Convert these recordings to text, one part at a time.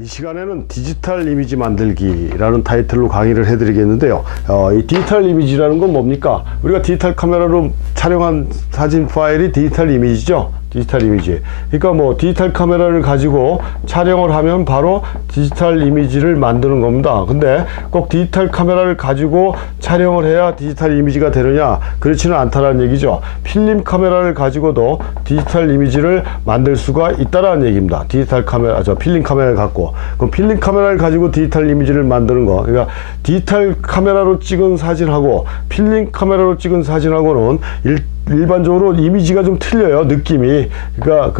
이 시간에는 디지털 이미지 만들기라는 타이틀로 강의를 해드리겠는데요. 이 디지털 이미지라는 건 뭡니까? 우리가 디지털 카메라로 촬영한 사진 파일이 디지털 이미지죠. 디지털 이미지. 그러니까 뭐 디지털 카메라를 가지고 촬영을 하면 바로 디지털 이미지를 만드는 겁니다. 근데 꼭 디지털 카메라를 가지고 촬영을 해야 디지털 이미지가 되느냐? 그렇지는 않다는 얘기죠. 필름 카메라를 가지고도 디지털 이미지를 만들 수가 있다라는 얘기입니다. 디지털 카메라, 필름 카메라를 갖고. 그럼 필름 카메라를 가지고 디지털 이미지를 만드는 거. 그러니까 디지털 카메라로 찍은 사진하고 필름 카메라로 찍은 사진하고는 일반적으로 이미지가 좀 틀려요. 느낌이. 그러니까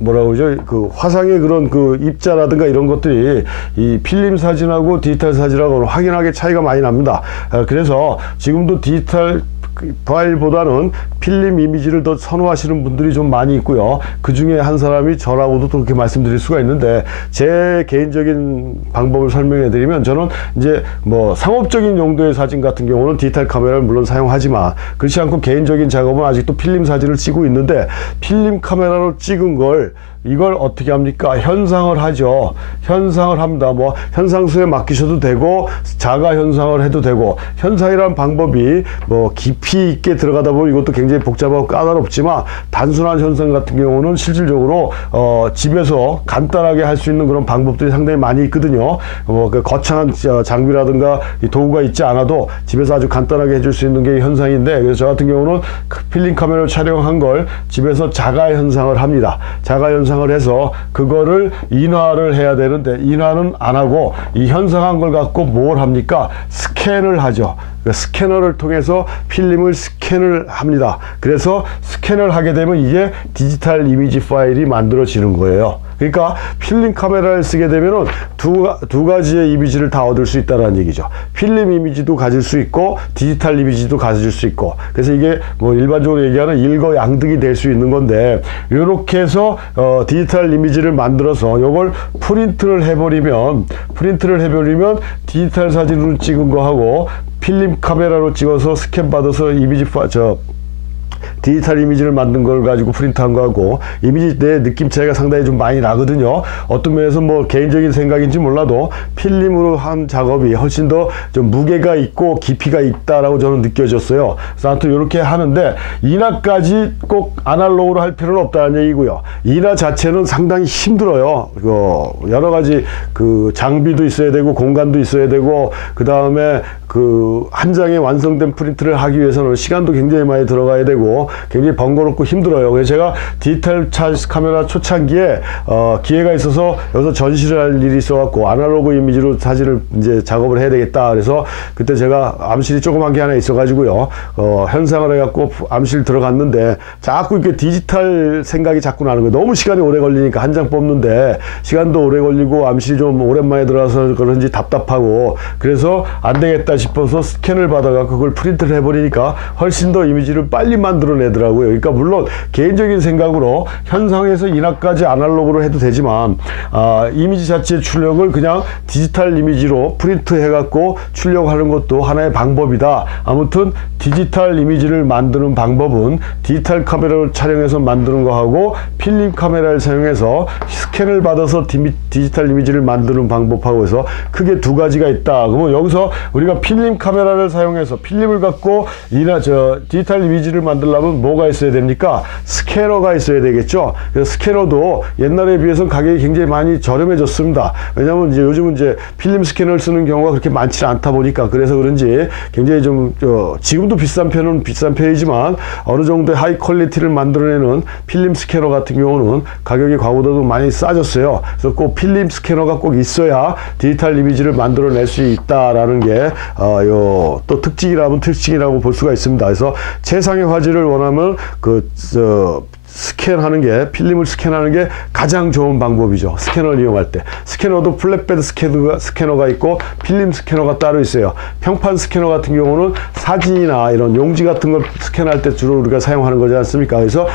뭐라고 그러죠? 그 화상의 그런 그 입자라든가 이런 것들이 이 필름 사진하고 디지털 사진하고는 확연하게 차이가 많이 납니다. 그래서 지금도 디지털 파일보다는 필름 이미지를 더 선호하시는 분들이 좀 많이 있고요. 그 중에 한 사람이 저라고도 또 그렇게 말씀드릴 수가 있는데, 제 개인적인 방법을 설명해 드리면, 저는 이제 뭐 상업적인 용도의 사진 같은 경우는 디지털 카메라를 물론 사용하지만, 그렇지 않고 개인적인 작업은 아직도 필름 사진을 찍고 있는데, 필름 카메라로 찍은 걸 이걸 어떻게 합니까? 현상을 하죠. 현상을 합니다. 뭐 현상수에 맡기셔도 되고 자가 현상을 해도 되고, 현상이라는 방법이 뭐 깊이 있게 들어가다 보면 이것도 굉장히 복잡하고 까다롭지만, 단순한 현상 같은 경우는 실질적으로 집에서 간단하게 할 수 있는 그런 방법들이 상당히 많이 있거든요. 그 거창한 장비라든가 도구가 있지 않아도 집에서 아주 간단하게 해줄 수 있는 게 현상인데, 그래서 저 같은 경우는 필름 카메라로 촬영한 걸 집에서 자가 현상을 합니다. 자가 현상을 해서 그거를 인화를 해야 되는데, 인화는 안 하고 이 현상한 걸 갖고 뭘 합니까? 스캔을 하죠. 스캐너를 통해서 필름을 스캔을 합니다. 그래서 스캔을 하게 되면 이게 디지털 이미지 파일이 만들어지는 거예요. 그러니까 필름 카메라를 쓰게 되면은 두 가지의 이미지를 다 얻을 수 있다는 얘기죠. 필름 이미지도 가질 수 있고 디지털 이미지도 가질 수 있고, 그래서 이게 뭐 일반적으로 얘기하는 일거양득이 될 수 있는 건데, 이렇게 해서 디지털 이미지를 만들어서 요걸 프린트를 해버리면 디지털 사진으로 찍은 거하고 필름 카메라로 찍어서 스캔 받아서 디지털 이미지를 만든 걸 가지고 프린트한 거하고 이미지 내 느낌 차이가 상당히 좀 많이 나거든요. 어떤 면에서 뭐 개인적인 생각인지 몰라도 필름으로 한 작업이 훨씬 더 좀 무게가 있고 깊이가 있다라고 저는 느껴졌어요. 그래서 아무튼 이렇게 하는데, 인화까지 꼭 아날로그로 할 필요는 없다는 얘기고요. 인화 자체는 상당히 힘들어요. 여러 가지 그 장비도 있어야 되고 공간도 있어야 되고, 그 다음에 그 한 장의 완성된 프린트를 하기 위해서는 시간도 굉장히 많이 들어가야 되고 굉장히 번거롭고 힘들어요. 그래서 제가 디지털 카메라 초창기에 기회가 있어서 여기서 전시를 할 일이 있어갖고 아날로그 이미지로 사진을 이제 작업을 해야 되겠다. 그래서 그때 제가 암실이 조그만 게 하나 있어가지고요, 현상을 해갖고 암실 들어갔는데 자꾸 이렇게 디지털 생각이 자꾸 나는 거예요. 너무 시간이 오래 걸리니까 한 장 뽑는데 시간도 오래 걸리고 암실이 좀 오랜만에 들어가서 그런지 답답하고, 그래서 안 되겠다 싶어서 스캔을 받아가 그걸 프린트를 해버리니까 훨씬 더 이미지를 빨리 만들어내더라고요. 그러니까 물론 개인적인 생각으로 현상에서 인화까지 아날로그로 해도 되지만, 이미지 자체의 출력을 그냥 디지털 이미지로 프린트 해갖고 출력하는 것도 하나의 방법이다. 아무튼 디지털 이미지를 만드는 방법은 디지털 카메라로 촬영해서 만드는 거하고 필름 카메라를 사용해서 스캔을 받아서 디지털 이미지를 만드는 방법하고 해서 크게 두 가지가 있다. 그러면 여기서 우리가 필름 카메라를 사용해서 필름을 갖고 디지털 이미지를 만들려면 뭐가 있어야 됩니까? 스캐너가 있어야 되겠죠. 그래서 스캐너도 옛날에 비해서 가격이 굉장히 많이 저렴해졌습니다. 왜냐하면 이제 요즘은 이제 필름 스캐너를 쓰는 경우가 그렇게 많지 않다 보니까, 그래서 그런지 굉장히 좀 지금도 비싼 편은 비싼 편이지만 어느 정도의 하이 퀄리티를 만들어내는 필름 스캐너 같은 경우는 가격이 과거보다도 많이 싸졌어요. 그래서 꼭 필름 스캐너가 꼭 있어야 디지털 이미지를 만들어낼 수 있다라는 게 또 특징이라고 볼 수가 있습니다. 그래서 최상의 화질을 원하면 스캔하는 게, 필름을 스캔하는 게 가장 좋은 방법이죠. 스캐너를 이용할 때. 스캐너도 플랫베드 스캐너가 있고 필름 스캐너가 따로 있어요. 평판 스캐너 같은 경우는 사진이나 이런 용지 같은 걸 스캔할 때 주로 우리가 사용하는 거지 않습니까? 그래서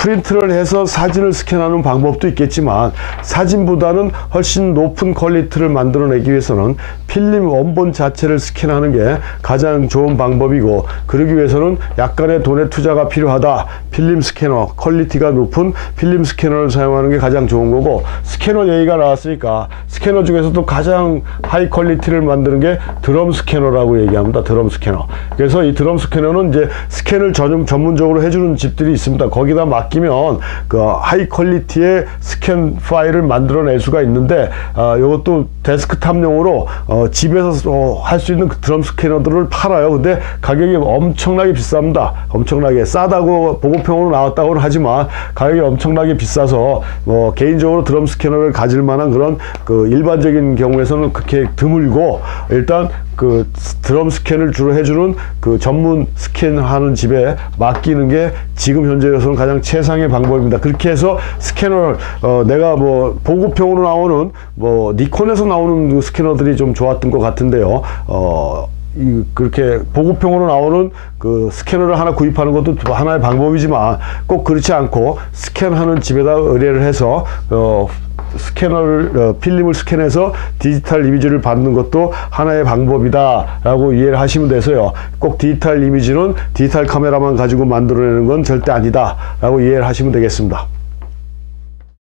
프린트를 해서 사진을 스캔하는 방법도 있겠지만 사진보다는 훨씬 높은 퀄리티를 만들어내기 위해서는 필름 원본 자체를 스캔하는 게 가장 좋은 방법이고, 그러기 위해서는 약간의 돈의 투자가 필요하다. 필름 스캐너, 퀄리티가 높은 필름 스캐너를 사용하는 게 가장 좋은 거고, 스캐너 얘기가 나왔으니까 스캐너 중에서도 가장 하이 퀄리티를 만드는 게 드럼 스캐너라고 얘기합니다. 드럼 스캐너. 그래서 이 드럼 스캐너는 이제 스캔을 전문적으로 해주는 집들이 있습니다. 거기다 맡기면 그 하이 퀄리티의 스캔 파일을 만들어낼 수가 있는데, 이것도 데스크탑용으로 집에서 할 수 있는 그 드럼 스캐너들을 팔아요. 근데 가격이 엄청나게 비쌉니다. 엄청나게 싸다고 보고평으로 나왔다고는 하지만 가격이 엄청나게 비싸서 개인적으로 드럼 스캐너를 가질 만한 그런 그 일반적인 경우에서는 그렇게 드물고, 일단 그 드럼 스캔을 주로 해주는 그 전문 스캔하는 집에 맡기는 게 지금 현재로서는 가장 최상의 방법입니다. 그렇게 해서 스캐너를 내가 뭐 보급형으로 나오는 뭐 니콘에서 나오는 그 스캐너들이 좀 좋았던 것 같은데요. 그렇게 보급형으로 나오는 그 스캐너를 하나 구입하는 것도 하나의 방법이지만 꼭 그렇지 않고 스캔하는 집에다 의뢰를 해서 스캐너를 필름을 스캔해서 디지털 이미지를 받는 것도 하나의 방법이다 라고 이해를 하시면 돼서요, 꼭 디지털 이미지는 디지털 카메라만 가지고 만들어내는 건 절대 아니다 라고 이해를 하시면 되겠습니다.